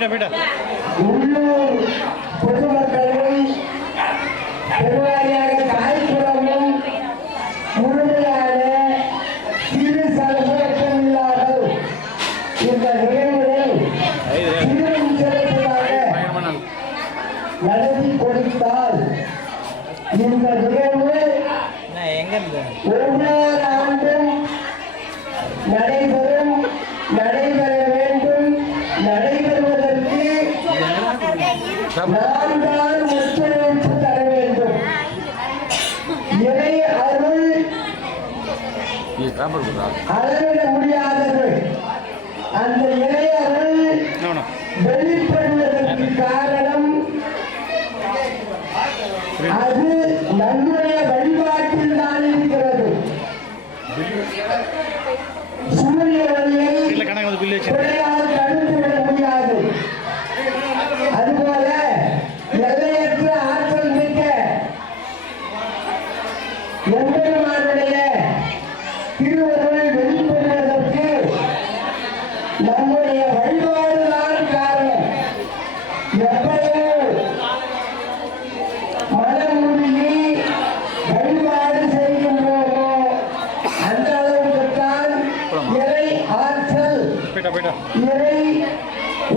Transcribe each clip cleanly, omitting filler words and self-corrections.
உள்ளூர் பொதுமக்களும் பெருவாரியாக தாய்ப்புறமும் முழுமையான சிறு சலசலப்பும் இல்லாமல் இந்த நிகழ்வுகள் சிறும் சிறப்பாக நடத்தி கொடுத்தால் இந்த நிகழ்வு ஒவ்வொரு ஆண்டும் நடைபெற வேண்டும். நடைபெறுவதற்கு நாம் தான் ஒத்துழைப்பு தர வேண்டும். இறை அருள் அளவிட முடியாதது. அந்த இறை அருள் வெளிப்படுவதற்கு காரணம் அது நம்முடைய வழிபாட்டில் தான் இருக்கிறது. சூரிய ஒளியை தடுத்துவிட முடியாது. அதுபோல எல்லையற்ற ஆற்றல் மிக்க எம்பெருமானுடைய திருவருள் வெளிப்படுவதற்கு நம்முடைய வழிபாடுதான் காரணம். எப்பயோ மனமுருகி வழிபாடு செய்கின்றோமோ அந்த அளவுக்குத்தான் இறை ஆற்றல் இறை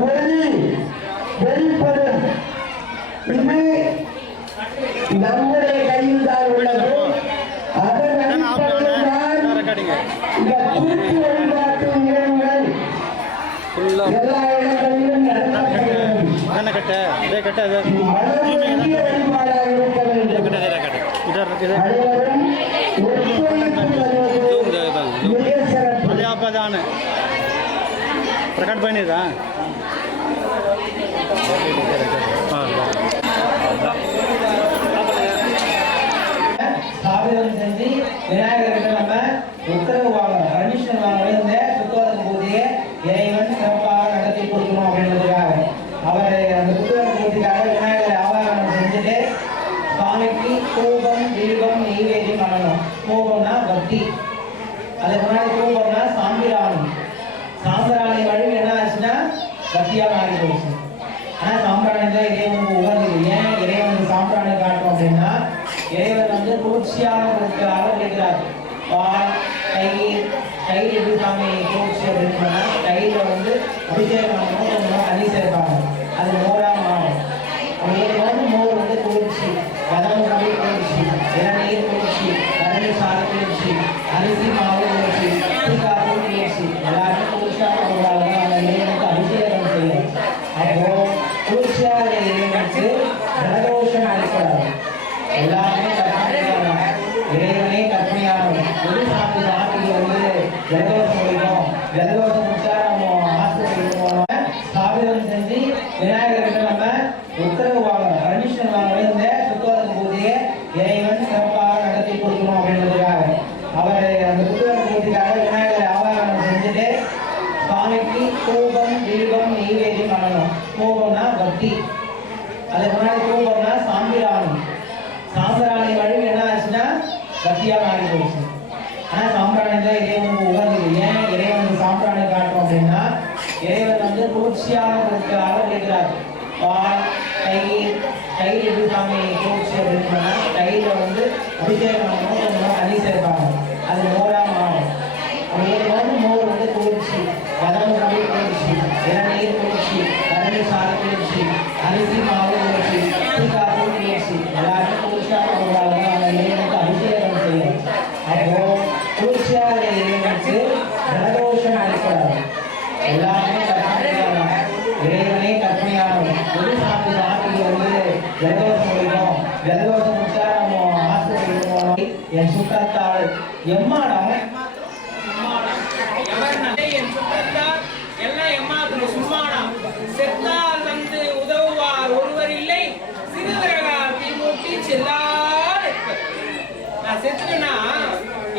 ஒளி வெளிப்படும். இது நம்முடைய கையில் தான் உள்ளது. அதன் அடிப்படையில் தான் இந்த கூட்டு வழிபாட்டு நிகழ்வுகள் எல்லா இடங்களிலும் நடத்தப்படுகிறது. வழிபாடாக இருக்க வேண்டும். அனைவரும் ஒத்துழைப்பு தருவது மிக சிறப்பு. प्रकट बनी था ஸ்தாபிதம் செஞ்சு விநாயகர்கிட்ட நம்ம உத்தரவு வாங்கணும், பர்மிஷன் வாங்கணும். இந்த புத்தகத்தின் பூஜையை இறைவன் சிறப்பாக நடத்தி கொடுக்கணும் அப்படின்றதுக்காக அவர் அந்த புத்தகத்தின் பூஜைக்காக விநாயகரை ஆவாகனம் செஞ்சுட்டு சுவாமிக்கு தூபம் தீபம் நெய்வேத்தியம் பண்ணணும். தூபம்னா பக்தி, அதுக்கு முன்னாடி தூபம்னா சாம்பிராணி. சாம்பிராணி வழி என்ன ஆச்சுன்னா பக்தியா மாறி போச்சு. ஆனா சாம்பிராணி தான் இறைவனுக்கு உகந்தது. ஏன் இறைவனுக்கு சாம்பிராணி காட்டும் அப்படின்னா இறைவன் வந்து குளிர்ச்சியான பொருட்களாக இருக்கிறார். பால், தயிர் எப்படி சாமி குளிர்ச்சி அப்படின்னு சொன்னா தயிரில் வந்து அபிஷேகம் கொஞ்சம் தண்ணி சேர்ப்பாங்க, அது மோராக மாறும். அப்படி மோர் வந்து குளிர்ச்சி, கதவு கவி குளிர்ச்சி, இளநீர் குளிர்ச்சி, கரண்டி சாறு குளிர்ச்சி, அரிசி மாவு குளிர்ச்சி, காப்பு குளிர்ச்சி, எல்லாருமே குளிர்ச்சியாக போடுறாங்க. அந்த இறைவனுக்கு அபிஷேகம் செய்யும். அப்போ குளிர்ச்சியாக இறைவனுக்கு ஜலதோஷம் அடிக்கிறார். எல்லாருமே கற்பனையானவங்க, இறைவனே கற்பனையானவங்க. ஒரு சாமி சாமிக்கு வந்து ஜலதோஷம் முடிக்கும், ஜலதோஷம் முடிச்சா நம்ம ஹாஸ்பிட்டலுக்கு போனோம். ஸ்தாபிதம் செஞ்சு விநாயகர்கிட்ட நம்ம உத்தரவு வாங்கணும், பர்மிஷன் வாங்கணும். இந்த புத்தகத்தின் பூஜையை இறைவன் சிறப்பாக நடத்தி கொடுக்கணும் அப்படின்றதுக்காக அவர் அந்த புத்தகத்தின் பூஜைக்காக விநாயகரை ஆவாகனம் செஞ்சுட்டு சுவாமிக்கு தூபம் தீபம் நெய்வேத்தியம் பண்ணணும். தூபம்னா பக்தி, அதுக்கு முன்னாடி தூபம்னா சாம்பிராணி. சாம்பிராணி வழி என்ன ஆச்சுன்னா பக்தியா மாறி போச்சு. ஆனா சாம்பிராணி தான் இறைவனுக்கு உகந்தது. ஏன் இறைவனுக்கு சாம்பிராணி காட்டும் அப்படின்னா இறைவன் வந்து குளிர்ச்சியான பொருட்களாக இருக்கிறார். பால், தயிர் எப்படி சாமி குளிர்ச்சி அப்படின்னு சொன்னா தயிரில் வந்து அபிஷேகம் கொஞ்சம் தண்ணி சேர்ப்பாங்க, அது மோராக மாறும். அப்படி மோர் வந்து குளிர்ச்சி, கதவு கவி குளிர்ச்சி, இளநீர் குளிர்ச்சி, கரண்டி சாறு குளிர்ச்சி, அரிசி மாவு குளிர்ச்சி, காப்பு குளிர்ச்சி, எல்லாருமே குளிர்ச்சியாக போடுறாங்க. அந்த இறைவனுக்கு அபிஷேகம் செய்யும். அப்போ குளிர்ச்சியாக இறைவனுக்கு ஜலதோஷம் அடிக்கிறார். எல்லாருமே கற்பனையானவங்க, இறைவனே கற்பனையானவங்க. ஒரு சாமி சாமிக்கு வந்து ஜலதோஷம் முடிக்கும், ஜலதோஷம் முடிச்சா நம்ம ஹாஸ்பிட்டலுக்கு போனோம். என் சுற்றத்தாள் எம்மாடா செத்தால் வந்து உதவுவார் ஒருவர் இல்லை, சிறுவிரலால் தீமூட்டி செல்லார். நான் செத்துனா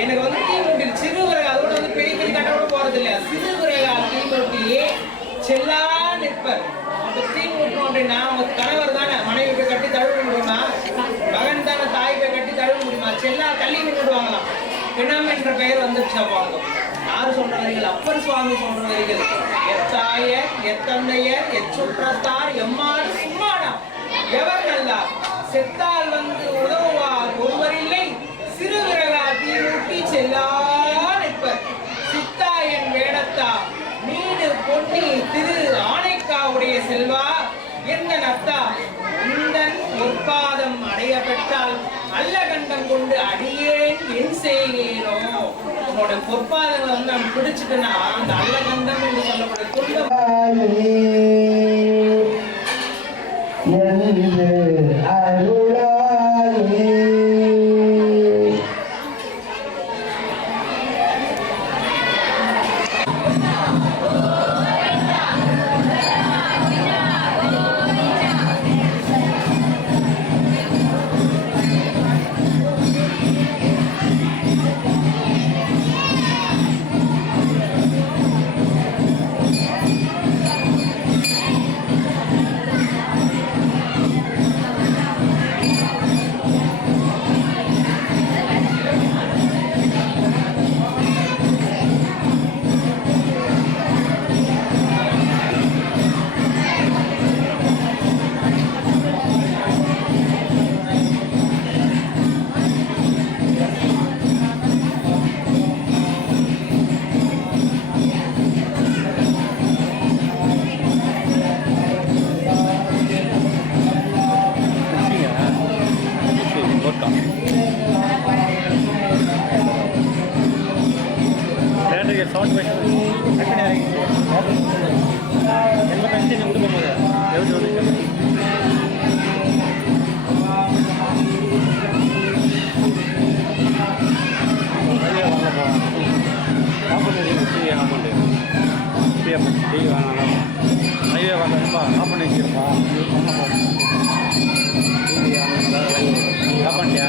எனக்கு வந்து தீமூட்டி சிறுவிரல், அதோட வந்து பெரிய பெரிய கட்டோட போறது இல்லையா, சிறுவிரலால் தீமூட்டி செல்லா நிற்பர். அப்ப தீமூட்டணும் அப்படின்னா அவங்க கணவர் தானே மனைவி போய் கட்டி தழுவ முடியுமா, மகன் தானே தாய் போய் கட்டி தழுவ முடியுமா, செல்லா தள்ளி நின்றுடுவாங்களாம். பிணம் என்ற பெயர் வந்துருச்சு. அப்போ யாரு சொல்ற வரிகள்? அப்பர் சுவாமி சொல்ற வரிகள். எத்தாயர் எத்தந்தையர் எச்சுற்றத்தார் எம்மாறு சும்மாடா எவர் நல்லார் செத்தால் வந்து உதவுவார் ஒருவரில்லை சிறு விரகா தீரூட்டி செல்லார் நிற்பர் சித்தாயன் வேடத்தா நீடு பொன்னி திரு ஆனைக்காவுடைய செல்வா எந்த நத்தா உந்தன் பொற்பாதம் அடைய பெற்றால் நல்ல கண்டம் கொண்டு அடியேன் என் செய்கிறேனோ உன்னோட பொற்பாதங்களை வந்து நம்ம பிடிச்சிட்டுனா அந்த நல்ல கண்டம் என்று சொல்லக்கூடிய துன்பம் என்று அருளாயே சவுண்ட் எண்பத்தஞ்சு கொடுக்கும் போது 70 ஹைவே வாங்கப்பா ஆஃப் பண்ணி வச்சிருப்பா ஆஃப் பண்ணிட்டியா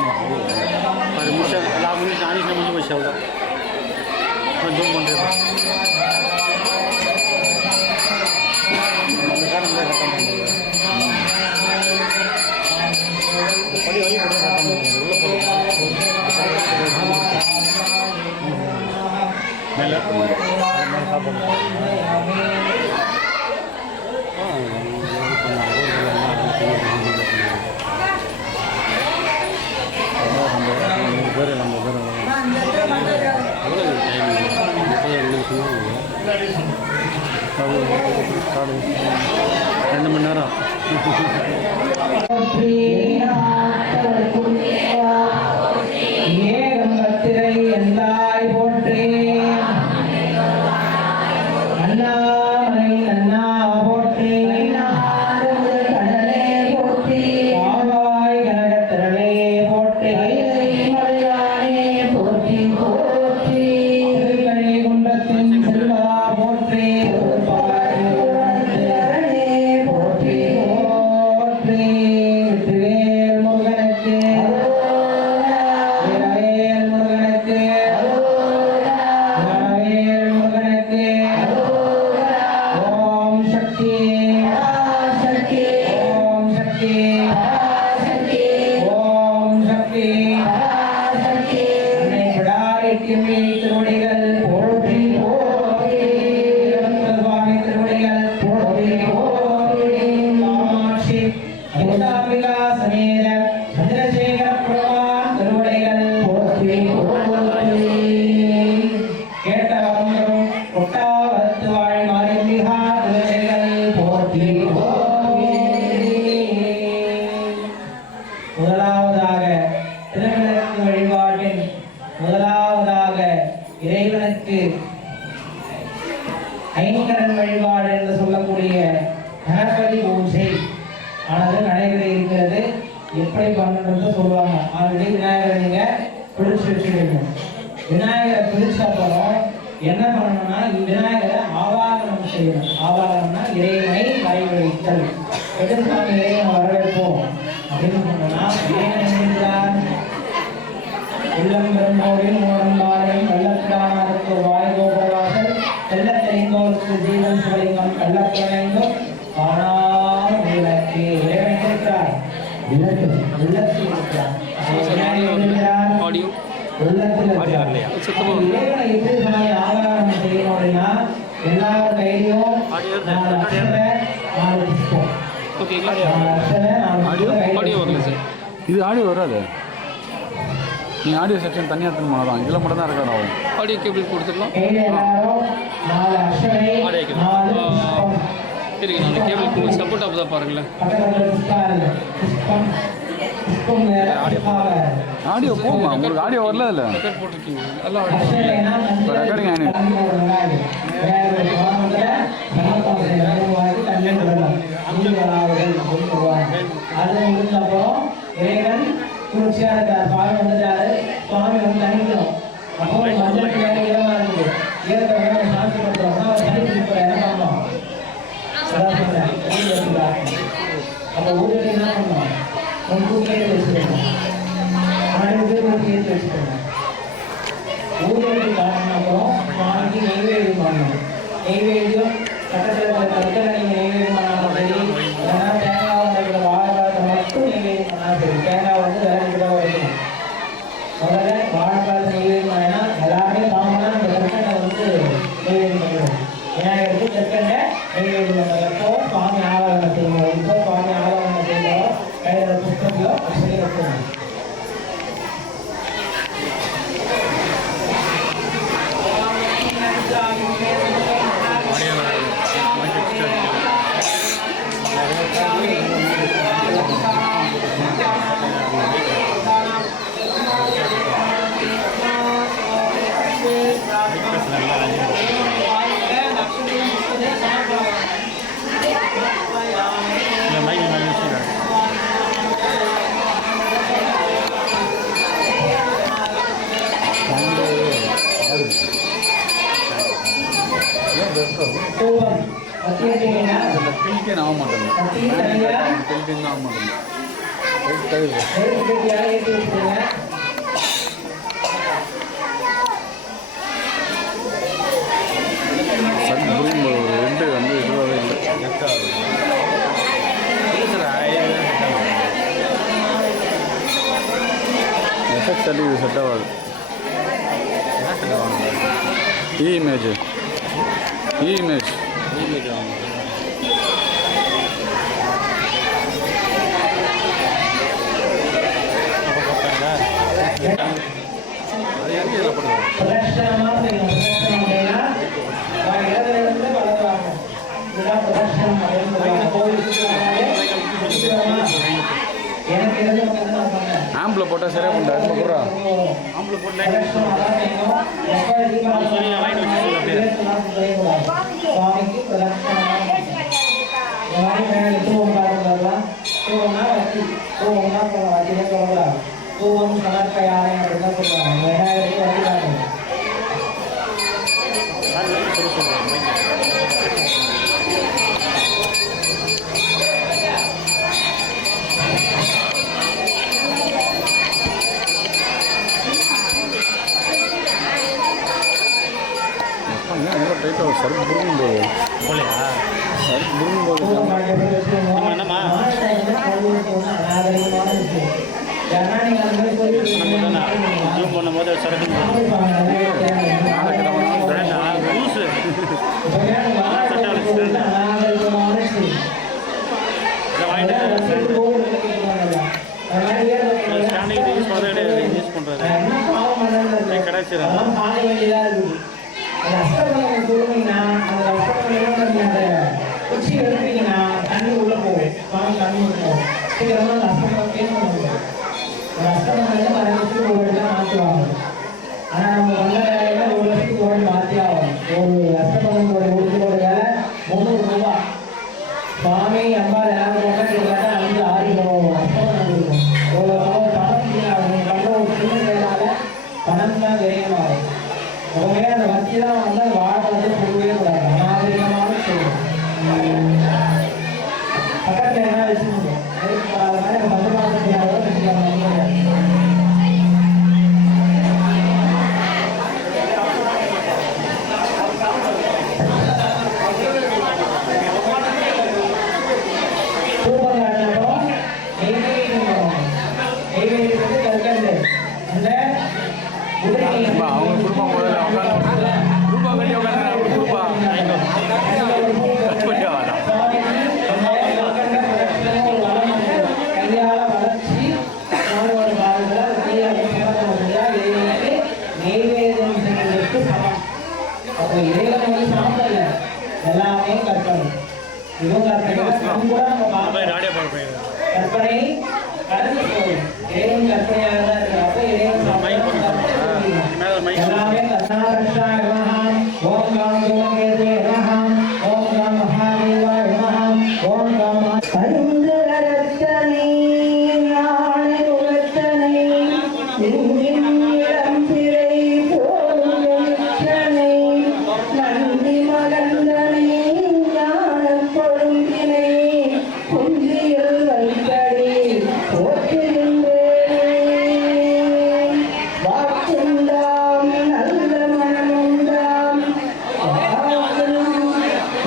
அது முடிச்ச எல்லா முடிஞ்சு நாளைக்கு முடிஞ்சு போச்சு அவ்வளோ ஜூம் பண்ணுறது அந்த காரணம் தான் கட்ட முடியாது படி வழி கூட கட்ட முடியாது உள்ள மேலே வேறு நம்ம வேறு எவ்வளோ டைம் 2 மணி நேரம் ஏகம்பத்திரை எந்தாய் போற்றே அண்ணாமலை அண்ணா போற்றே கடலே போற்றி காவாய் கனகத்திரளே போற்றே போற்றி போற்றி திருக்கணி குண்டத்தின் செல்வா போற்றே போற்றி போற்றி வெற்றிவேல் முருகனுக்கு வீரவேல் முருகனுக்கு வீரவேல் முருகனுக்கு ஓம் சக்தி ஓம் சக்தி ஓம் சக்தி அன்னை பிடாரிக்கு திருவடிகள் போற்றி போற்றி சுவாமி திருவடிகள் போற்றி போற்றி காமாட்சி அமிர்தாம்பிகா சமேத சந்திரசேகர பிரமான் திருவடிகள் போற்றி போற்றி கேட்ட வந்தரும் கொட்டாவரத்து வாழ் மாரிமிகா திருவடிகள் போற்றி போற்றி முதலாவதாக திருவிளக்கு வழிபாட்டின் முதலாவதாக இறைவனுக்கு ஐங்கரன் வழிபாடு என்று சொல்லக்கூடிய கணபதி பூஜை ஆனது நடைபெற இருக்கிறது. எப்படி பண்ணணும்னு சொல்லுவாங்க. ஆல்ரெடி விநாயகர் நீங்க பிடிச்சு வச்சுக்கணும். விநாயகரை பிடிச்ச அப்புறம் என்ன பண்ணணும்னா விநாயகரை ஆவாகனம் செய்யணும். ஆவாகனம்னா இறைவனை வரவேற்றல். எதிர்கால இறைவனை வரவேற்போம் அப்படின்னு சொன்னோம்னா இறைவன் என்கிறார் உள்ளம் பெரும்போரில் மூடம்பாளையம் வெள்ளத்திரானருக்கு வாய்கோபவாசல் வெள்ளத் தெரிந்தோருக்கு ஜீவன் சிவலிங்கம் வெள்ளப்பிரணைந்தும் ஆனால் விளக்கு இறைவன் இருக்கிறார். விளக்கு உள்ளத்தில் இருக்கிறார். உள்ளத்தில் இறைவனை எப்படி சாமி ஆதாரம் செய்யணும் அப்படின்னா எல்லாரும் கையிலும் 4 அக்ஷரை 4 புஷ்பம். இது ஆடியோ வராது. நீ ஆடியோ செக்ஷன் தனியாக எடுத்துன்னு போனதான் இதில் மட்டும் தான் ரெக்கார்ட் ஆகும். ஆடியோ கேபிள் கொடுத்துடலாம். சரிங்க, அந்த கேபிள் சப்போர்ட் ஆகுதா பாருங்களேன். ஆடியோ போகுமா? உங்களுக்கு ஆடியோ வரல இல்லை ரெக்கார்ட் போட்டிருக்கீங்க. எல்லாம் ரெக்கார்டிங் ஆகிடும். இறைவன் குளிர்ச்சியா இருக்கார். சுவாமி வந்துட்டாரு. சுவாமி வந்து தனிக்கணும். அப்போ மஞ்சள் ஈரமா இருக்குது. ஈரத்தை சாந்தி பண்றோம்னா அவர் தனிக்கு என்ன பண்ணணும்? அப்போ ஊருக்கு என்ன பண்ணணும்? முன்கூட்டியே வச்சுக்கணும். ஏற்றி வச்சுக்கணும். ஊருக்கு காரணம் அப்புறம் சுவாமிக்கு நெய்வேதியம் பண்ணணும். நெய்வேதியம் கட்டத்தில் இருக்கிற நீங்கள் நெய்வேதியம் பண்ணாலும் சரி, இல்லைன்னா தேங்காய் இருக்கிற வாழைப்பழத்தை மட்டும் நெய்வேதியம் பண்ணாலும் சரி. தேங்காய் வந்து வேற கிலோ வைக்கணும். முதல்ல வாழைப்பழத்தை நெய்வேதியம் பண்ணினா எல்லாருமே காமனாக இந்த கற்கண்டை வந்து நெய்வேதியம் பண்ணணும். விநாயகருக்கு கற்கண்டை நெய்வேதியம் பண்ணுறப்போ சுவாமி ஆராதனை செய்யணும். இப்போ சுவாமி ஆராதனை செய்யணும். கையில் புத்தகங்களோ அசையை வைக்கணும். பெல்கேன் ஆக மாட்டேங்குது. பெல்கேன் ஆக மாட்டேங்குது. சரி புரியும்போது ஒரு ரெண்டு வந்து இதுவாகவே இல்லை. எஃபெக்ட் தள்ளி இது செட் ஆகாது. இமேஜ் ஆம்பில் போட்டால் சரியாக பண்ண போடுறா. ஆம்பில் போட்டு டைட்டாக சருக்கு புரியும்போது என்னம்மா ஜூம் பண்ணும்போது சரக்கு ஸ்டாண்டிங் யூஸ் பண்ணுறது யூஸ் பண்ணுறது கிடைச்சிடும். குச்சி எடுத்தீங்கன்னா தண்ணி உள்ள போகும். தண்ணி உள்ள போகும். சீக்கிரமா அஸ்தமனம் மாற்றுவாங்க. ஆனால் நம்ம வந்த வேலையில ஒரு வருஷத்துக்கு ஓடி மாற்றி ஆகும். ஒரு அஸ்தமனத்தோட உறுதியோட வேலை 300 ரூபா. சுவாமி அம்மா எல்லாரும் கேட்டால் 5-6 அஸ்தமனம் இருக்கும். ஒரு பணம் கண்ட ஒரு சின்ன வேலையால இறைவனுக்கு சமம். அப்போ இறைவன் வந்து சமம் அல்ல, எல்லாமே கற்பனை. இவங்க கூட நம்ம ஆடியோ பாட போயிருக்கேன். கற்பனை கடந்து போகும். இறைவன் கற்பனையாக தான் இருக்கு. அப்போ இறைவன் எல்லாமே கர்நாடகா ஓம் காம் கோமேதே நமஹ ஓம் காம் மகாதேவாய நமஹ ஓம் காம் பரிந்தரத்தனை ஞான உலத்தனை இளம் பிறை போலுத்தனை நந்தி மகந்தனை ஞான கொழுந்தினை குந்தியில் வைத்தடி போற்றுகின்றேன். வாக்குண்டாம் நல்ல மனமுண்டாம்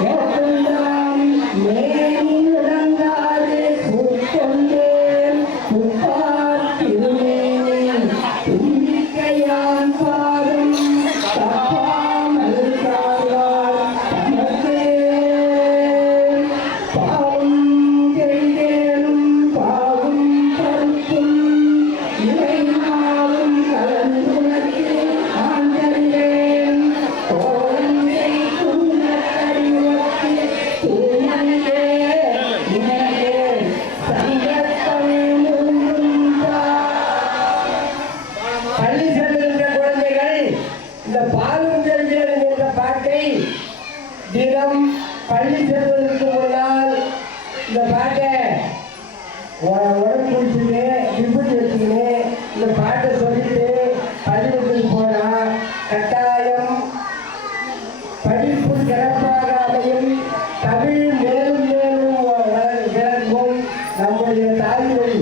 ஏற்றுண்டாம் மேனி உடங்காது பூக்கொண்டேன் புப்பார் திருமேனி தும்பிக்கையான் பாதம் தப்பாமல் காவார் தமக்கே பாவம் செய்தேனும் பாவம் பருத்தும் இவை நாளும் கலந்துணர்த்து ஆண்டறிவேன் கோலங்கை துண்ணறிவத்து தூமனே இனே சங்கத்தமிழ் பள்ளி செல்கின்ற குழந்தைகள் இந்த பாலும் செல்கிறேன் என்ற பாட்டை தினம் பள்ளி செல்வதற்கு முன்னால் இந்த பாட்டை உடம்பு குடிச்சுட்டு விபத்து வச்சுக்கின்னு இந்த பாட்டை சொல்லிட்டு பள்ளிக்கூடத்துக்கு போனா கட்டாயம் படிப்பு சிறப்பாக அமையும். தமிழ் மேலும் மேலும் விளங்கும் நம்முடைய தாய்மொழி.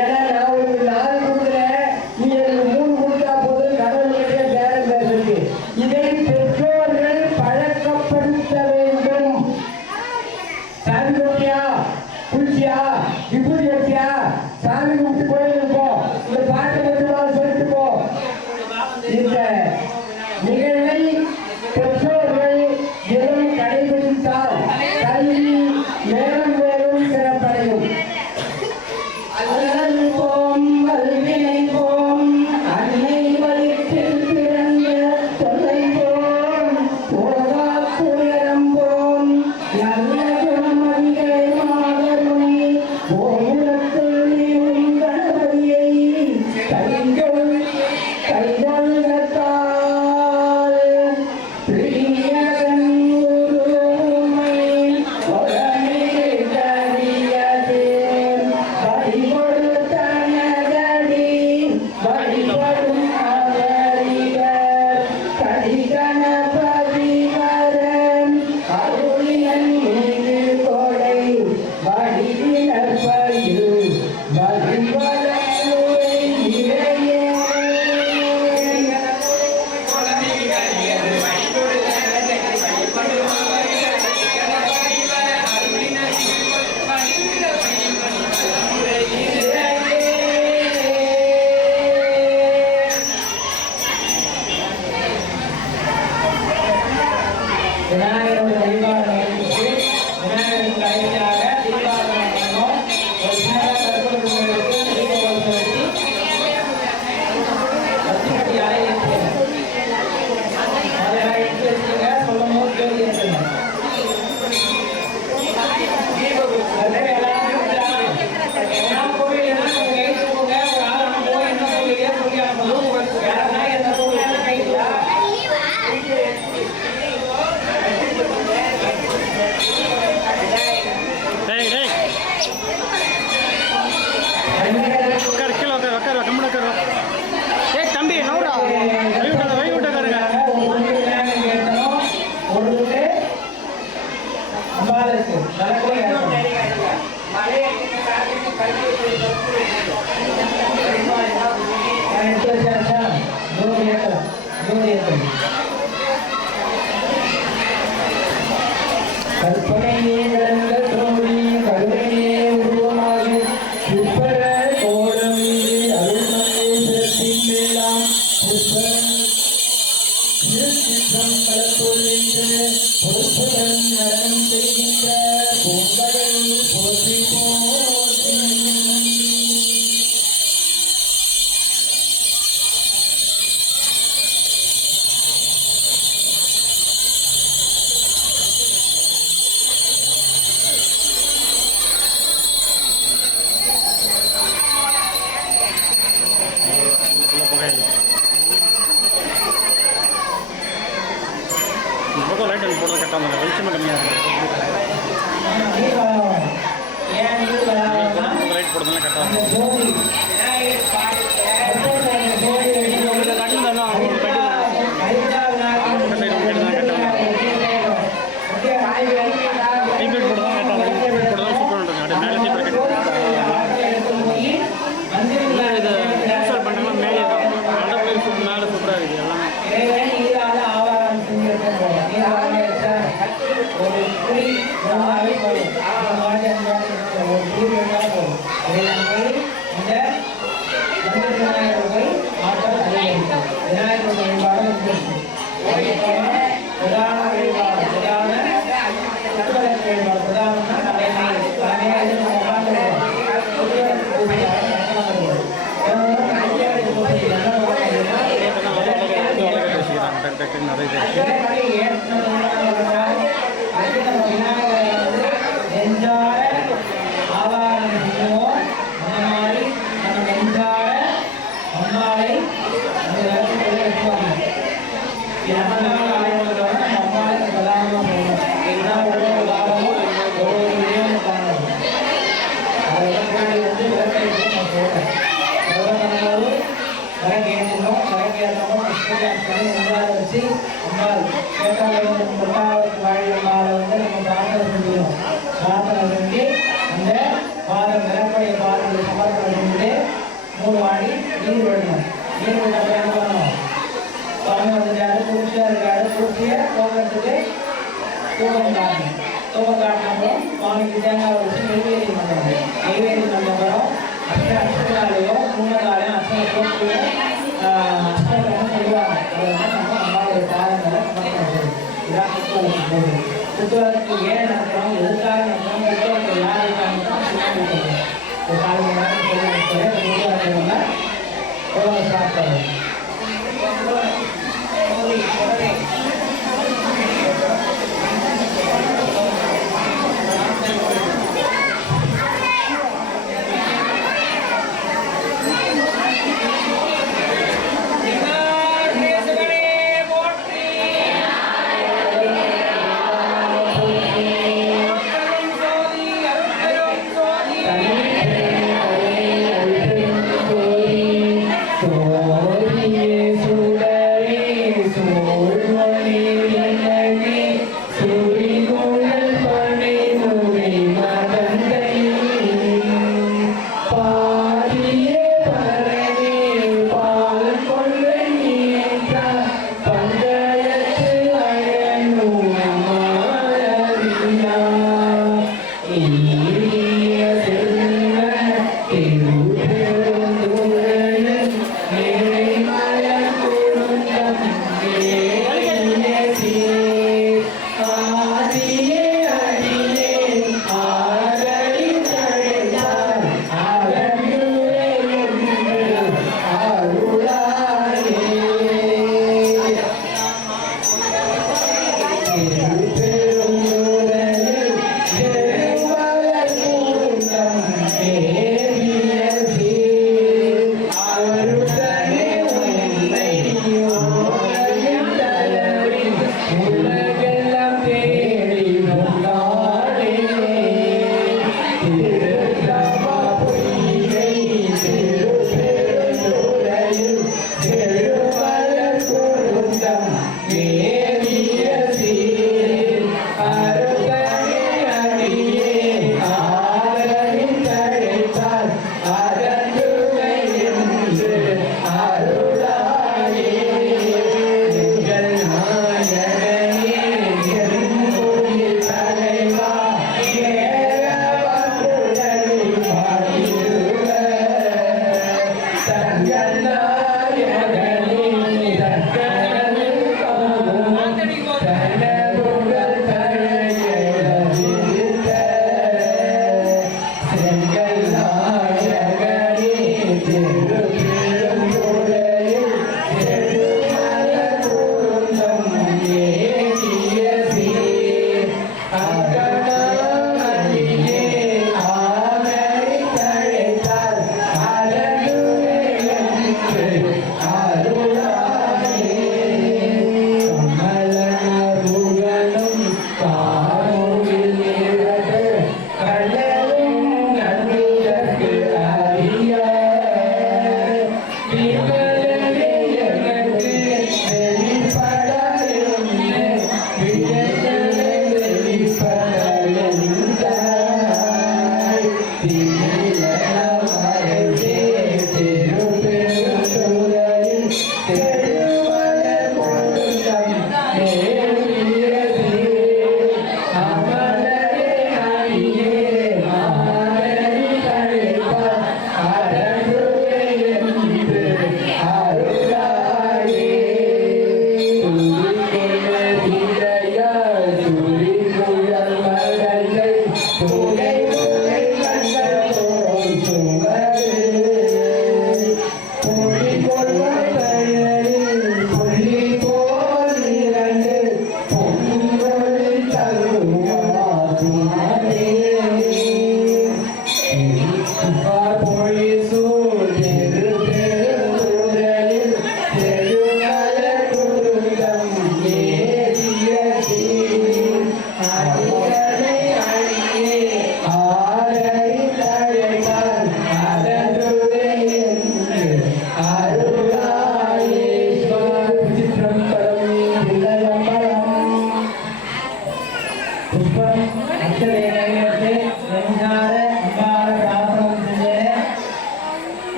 ஏன்னா நான் ஒரு 4 கொடுக்குறேன், நீ எனக்கு 3 கொடுத்தா போதும் கடவுளுடைய பேரம் பேசுறது. இதை பெற்றோர்கள் பழக்கப்படுத்த வேண்டும். சாமி கும்பிட்டியா, குளிச்சியா, விபூதி வச்சியா, சாமி கும்பிட்டு கோயிலுக்கு போ, இந்த பாட்டை மட்டுமா சொல்லிட்டு போ. இந்த நிகழ்வை பெற்றோர்கள் தினம் கடைபிடித்தால் கல்வி மேலும் மேலும் சிறப்படையும். அல்லல் போம் வல்வினை போம் அன்னை வயிற்றில் பிறந்த தொல்லை போம் போகா துயரம் போம் நல்ல குணமங்கை மாதருணி கோமுலத்தில் நீயும் கணபதியை கைகொள் கைகொள்ளத்தால் பிரியகன் உருமை கொடமிழ் கரியதே வழிபடு தனதடி வழிபடும் அவரிவர் கடிகணபதி வரன் அருளியன் மீது கொடை வடிவினர் பயில் வழிவளமுறை இறையே. விநாயகருடைய வழிபாடு நடந்துச்சு. விநாயகருக்கு கடைசியாக தீபாவளி பண்ணோம். ஒரு சின்னதாக கற்பூர குங்குமம் எடுத்து தீபம் வச்சு வச்சுக்கட்டி அலை ஏற்றுங்க. அதெல்லாம் எடுத்து வச்சுங்க, சொல்லும் போது கேள்வி ஏற்றுங்க. அதே எல்லாரும் எல்லாம் கோவில்னா நீங்க கைட்டு போங்க, ஒரு ஆள் அனுப்போ, என்ன கோவிலையே சொல்லி அனுப்பணும். வேறனா எந்த கோவில் கைட்டுலா டேய் டேய் உட்கார், கீழே உட்கார், உட்கார், கம்முன்னு உட்கார். ஏய் தம்பி நவுரா, வை விட்டாருங்க. கற்பனையே விளங்க தோழி கருணையே உருவமாகி புஷ்பர கோலம் அருள்மலை சிறப்பின் மேலாம் புஷ்பர திருச்சிற்றம் களத்துள் என்று பொறுப்புடன் நடனம் செய்கின்ற பொங்கலை போற்றி போற்றி. இந்த பக்கம் லைட் ஒன்று போடுறது கரெக்டாக இருந்தாங்க வெளிச்சமாக கம்மியாக இருக்குது லைட் போடுறதுலாம் கரெக்டாக இருக்கும் Yeah.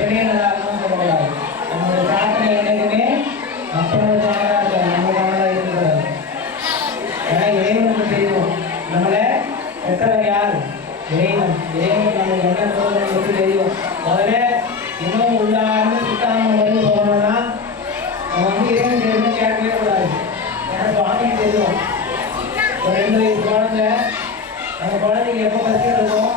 பெரிய நல்லாருக்கும் சொல்லக்கூடாது. நம்மளுடைய பிரார்த்தனை என்னைக்குமே மற்றவர்களுக்காக இருக்காது, நம்மளுக்காக இருக்கக்கூடாது. ஏன்னா இறைவனுக்கு தெரியும் நம்மளை பெற்றவர் யார்? இறைவன். இறைவனுக்கு நம்ம என்ன சொல்றது தெரியும். முதல்ல இன்னும் உள்ளார்ந்து சுத்தாம வந்து போகணும்னா நம்ம இறைவன் தெரிஞ்சு கேட்கவே கூடாது. ஏன்னா சுவாமி தெரியும். ஒரு 2 வயசு குழந்தை, அந்த குழந்தைக்கு எப்போ பசி இருக்கும்,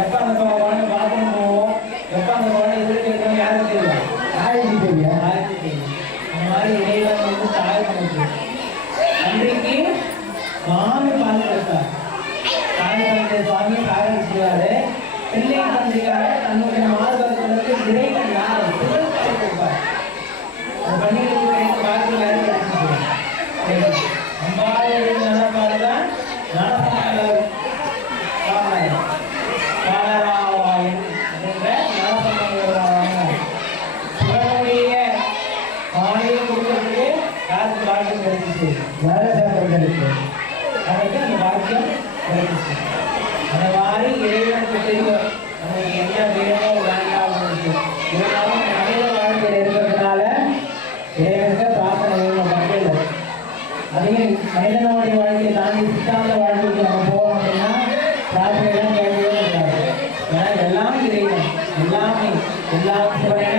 எப்போ அந்த குழந்தை பாத்ரூம் போவோம், எப்போ அந்த குழந்தை இருக்க இருக்கணும் யாருக்கு தெரியும்? தாய்க்கு தெரியும். தாய்க்கு தெரியும். அந்த மாதிரி இறைவன் வந்து தாய் நமக்கு அன்றைக்கு சுவாமி பால் கொடுத்தார். தாய் சுவாமி காரணம் செய்வாரு. பிள்ளை தந்தைக்காக தன்னுடைய மார்க்கத்திற்கு இறைவன் யார் புகழ் கொடுப்பார். அந்த பள்ளிகளுக்கு பார்த்து வேலை கிடைச்சிருக்கு. அம்பாளுடைய நடப்பாடுதான் நடப்பாளர் பாலராவாயன் என்ற நடப்பாளர் புகழுடைய பாலையை கொடுக்கறதுக்கு யாருக்கு பாக்கியம் கிடைச்சிச்சு? வரசேகரம் கிடைச்சு. அதுக்கு அந்த பாக்கியம் கிடைச்சிச்சு. அந்த மாதிரி இறைவனுக்கு தெரியும் நமக்கு என்ன வேணும் வேண்டாம் இருந்தாலும் மனித வாழ்க்கையில் இருக்கிறதுனால இறைவனுக்கு பிரார்த்தனை வேணும் பக்கையில். அதையும் மனிதனுடைய வாழ்க்கையை தாண்டி சித்தாந்த வாழ்க்கைக்கு நம்ம போவோம் அப்படின்னா பிரார்த்தனைலாம் கேட்கவே இருக்காது. ஏன்னா எல்லாம் இறைவன், எல்லாமே எல்லாம் சிவனே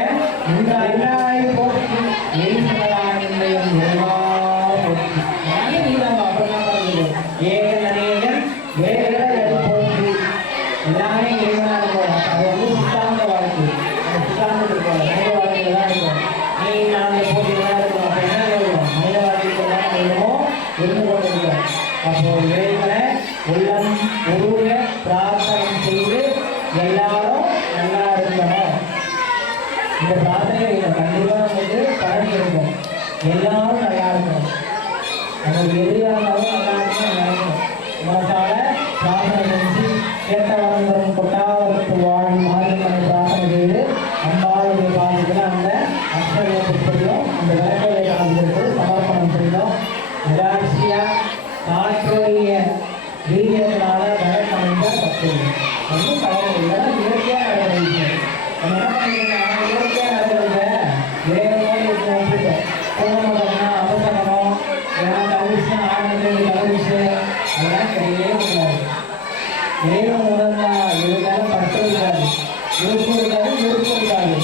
எல்லாரையும் போட்டு எரிசலாயம் எல்லாம் போட்டு நீ நம்ம அப்படிலாம் பார்க்கணும். ஏகன் அநேகன் வேறு போட்டு எல்லாமே இறைவனாக இருக்கும். அது வந்து சித்தாந்த வாழ்க்கை. அந்த சித்தாந்தத்தில் இருக்கும் மனித வாழ்க்கையில் தான் இருக்கும். நீ நாங்கள் போட்டியெல்லாம் இருக்கும். அப்போ என்ன இருக்கும்? மனித வாழ்க்கைக்கு எல்லாம் வேணுமோ இருந்து கொண்டிருக்கிறோம். அப்போ இறைவனை உள்ளம் உருவ பிரார்த்தனை செய்து எல்லாரும் நல்லா இருக்கணும். இந்த பிரார்த்தனை கண்டிப்பாக நமக்கு பலன் இருக்கும். எல்லாரும் நல்லா இருக்கணும். நமக்கு எதிராக இருந்தாலும் நல்லா இருக்கணும் நினைக்கணும். மனசால பிரார்த்தனை செஞ்சு கேட்ட வளர்ந்தரும் கொட்டாவரத்து வாழும் மாரியம்மனை பிரார்த்தனை செய்து அம்பாளுடைய பாதத்தில் அந்த அஷ்டவேதத்தையும் அந்த விளக்கலை காலத்திற்கு சமர்ப்பணம் செய்தோம். நிராட்சியா காற்றுடைய வீரியத்தினால விளக்கமைந்த தப்பு ஒன்றும் கவலை இல்லை. இயற்கையாக நடந்த நம்ம என்ன பண்ணிருக்கோம்? இயற்கையாக நடக்கிறத இறைவனோடு ஒப்பிட்டோம். கோணமரம்னா அவசரமோ ஏன்னா கவிழ்ச்சினா ஆனது கவிழ்ச்சி அதெல்லாம் கிடையவே முடியாது. இறைவன் உணர்ந்தா இருந்தாலும் பற்று இருக்காது, விருப்பம் இருக்காது, விருப்பம் இருக்காது.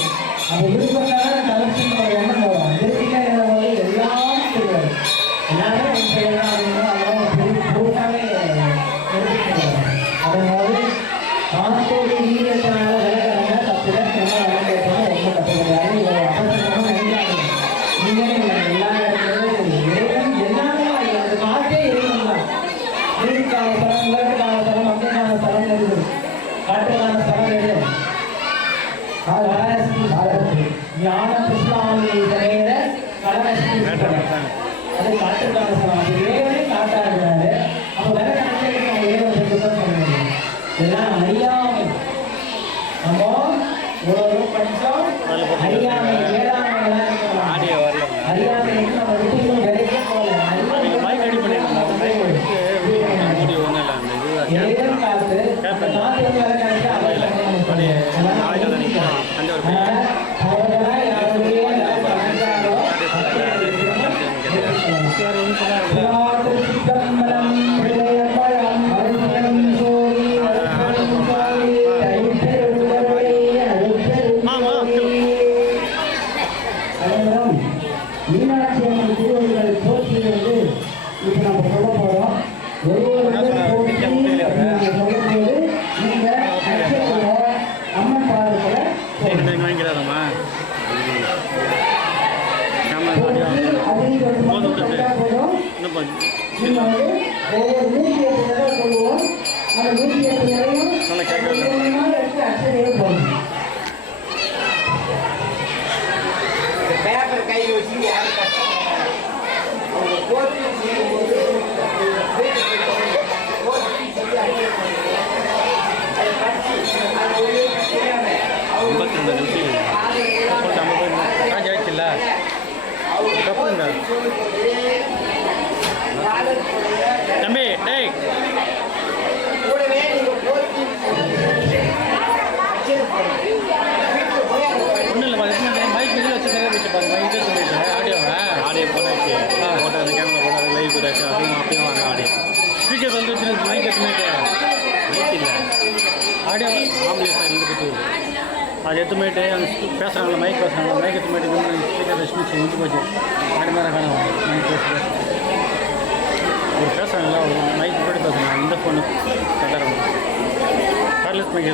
அப்போ விருப்பத்தால கவிழ்ச்சின்னு ஒரு எண்ணம் வரும். இயற்கையாக இருந்தவங்க எல்லாம் தெரியாது. எல்லாமே செய்யலாம் அப்படின்னா அதெல்லாம் பூட்டாவே எடுத்துக்கிறாங்க. அதனால காத்தோடு ஈரத்தினால விலகிறாங்க தப்புதான். என்ன விளக்கேற்றணும் ஒன்றும் தப்பு கிடையாது. அவசரமாக நினைக்காது. நீங்களே எல்லா இடத்துலையும் இறைவன் எல்லாமே அந்த காற்றே இறைவன் தான். நீருக்கான ஸ்தலம், விளக்குக்கான ஸ்தலம், அக்னிக்கான ஸ்தலம் இருக்குது. காற்றுக்கான ஸ்தலம் எது? ஞான கிருஷ்ணாவினை தரையில கலரசி அது காற்றுக்கான ஸ்தலம். அது இறைவனே காட்டா இருக்கிறாரு. அப்போ வேற கணக்கு நம்ம இறைவனை சுத்தம் பண்ண முடியும். இதெல்லாம் அறியாமை. நம்ம ஒரு படித்தோம் அறியாமை ஏழாமை அறியாமைக்கு நம்ம விட்டு விலைக்கே போகல. இறைவன் காத்து அந்த காத்து வேலை கிடைச்சா அவர்களால் யாருடைய சிதம்பரம் பிள்ளையம்பழம் அருள்யம் சோழி மீனாட்சி அம்மன் திருவள்ளுவரை போற்றி வந்து இப்போ நம்ம சொல்ல போகிறோம். சொல்லும்போது இந்த அம்மன் பாதத்தில் வாங்கிக்கிறாரம்மா போதும். நீங்க வந்து ஒவ்வொரு 108 சொல்லுவோம். அந்த 108 அச்சனையே போகும். பேப்பர் கை வச்சு யாரும் கஷ்டம் அவங்க கோர்ட்டு செய்யும்போது அதை படிச்சு அது ஒரு தெரியாம 52 நிமிஷம் ஆயிடுச்சுல்ல தப்புங்க தம்பி. டேய் கூடவே நீங்க கோர்ட்டு வீட்டில் போய் எத்துமேட்டு அந்த பேசுகிறாங்களா மைக் பேசுகிறாங்களா மைக் எத்துமேட்டு ஸ்பீக்கர் வச்சு முடிச்சு போச்சு ஆடி மாதிரி காணும் மைக் பேச ஒரு பேசுகிறாங்களா ஒரு மைக் போட்டு பேசுகிறாங்க இந்த ஃபோனு கட்டாரம் கார்லெஸ் மைக்